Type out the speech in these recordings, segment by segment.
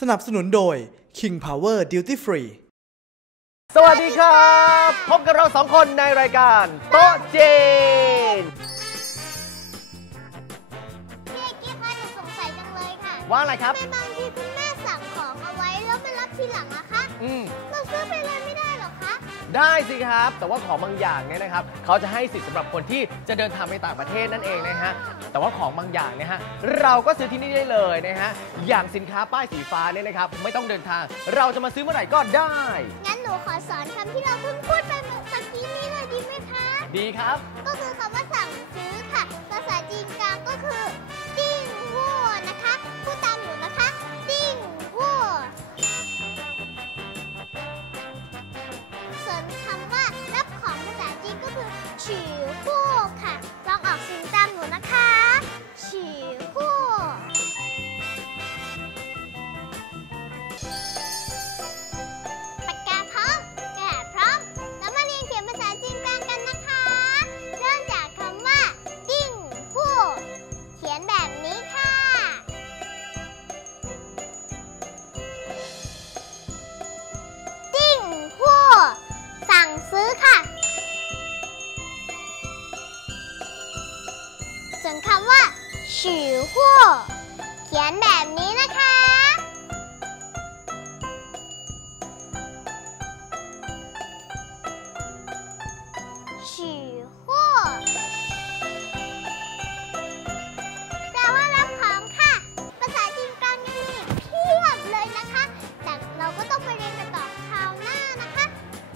สนับสนุนโดย King Power Duty Free สวัสดีครับ พบกับเราสองคนในรายการโต๊ะจีนพี่เอกกี้คะหนูสงสัยจังเลยค่ะว่าอะไรครับ ทำไมบางทีคุณแม่สั่งของเอาไว้แล้วมารับทีหลังอะคะอืม เราซื้อไปเลย ไม่ได้เหรอคะได้สิครับ แต่ว่าของบางอย่างเนี่ยนะครับเขาจะให้สิทธิ์สำหรับคนที่จะเดินทางไปต่างประเทศนั่นเองนะฮะแต่ว่าของบางอย่างเนี่ยฮะเราก็ซื้อที่นี่ได้เลยนะฮะอย่างสินค้าป้ายสีฟ้าเนี่ยนะครับไม่ต้องเดินทาง เราจะมาซื้อเมื่อไหร่ก็ได้ งั้นหนูขอสอนคำที่เราเพิ่งพูดไปเมื่อกี้นี้เลยดีไหมคะ ดีครับ ก็คือคำว่าสั่งซื้อ ส่วนคำว่าฉี่หัวเขียนแบบนี้นะคะ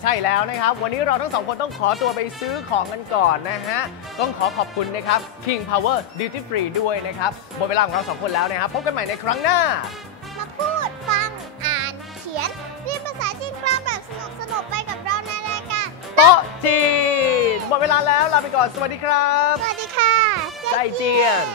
ใช่แล้วนะครับ วันนี้เราทั้งสองคนต้องขอตัวไปซื้อของกันก่อนนะฮะ ต้องขอขอบคุณนะครับ King Power Duty Free ด้วยนะครับหมดเวลาของเราสองคนแล้วนะครับ พบกันใหม่ในครั้งหน้า มาพูดฟังอ่านเขียนเรียนภาษาจีนกลางแบบสนุกสนุกๆไปกับเราในรายการโต๊ะจีนหมดเวลาแล้วลาไปก่อนสวัสดีครับ สวัสดีค่ะ ใจเจียนน